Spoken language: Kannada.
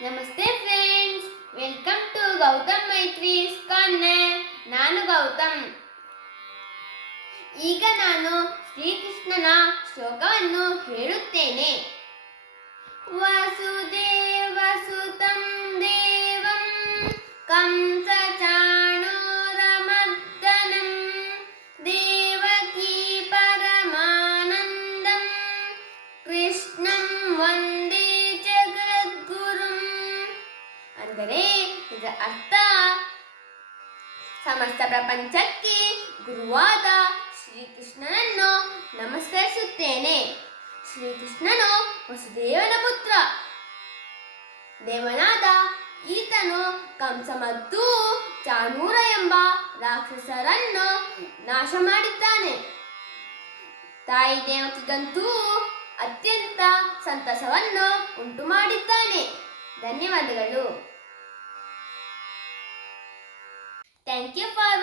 ನಮಸ್ತೆ friends welcome to Gautam Maitri's corner ನಾನು ಗೌತಮ್. ಈಗ ನಾನು ಶ್ರೀಕೃಷ್ಣನ ಶ್ಲೋಕವನ್ನು ಹೇಳುತ್ತೇನೆ. ವಸುದೇವ ಸುತಂ ದೇವಂ ಕಂಸ ದೇವಕೀ ಪರಮಾನಂದಂ, ಕೃಷ್ಣಂ ವಂದೇ ಇದರ ಅರ್ಥ ಸಮಸ್ತ ಪ್ರಪಂಚಕ್ಕೆ ಗುರುವಾದ ಶ್ರೀಕೃಷ್ಣನನ್ನು ನಮಸ್ಕರಿಸುತ್ತೇನೆ. ಶ್ರೀಕೃಷ್ಣನು ವಸುದೇವನ ಪುತ್ರ. ದೇವನಾದ ಈತನು ಕಂಸ ಮತ್ತು ಚಾನೂರ ಎಂಬ ರಾಕ್ಷಸರನ್ನು ನಾಶ ಮಾಡಿದ್ದಾನೆ. ತಾಯಿ ದೇವಕಿಗಂತೂ ಅತ್ಯಂತ ಸಂತಸವನ್ನು ಉಂಟು ಮಾಡಿದ್ದಾನೆ ಧನ್ಯವಾದಗಳು. Thank you for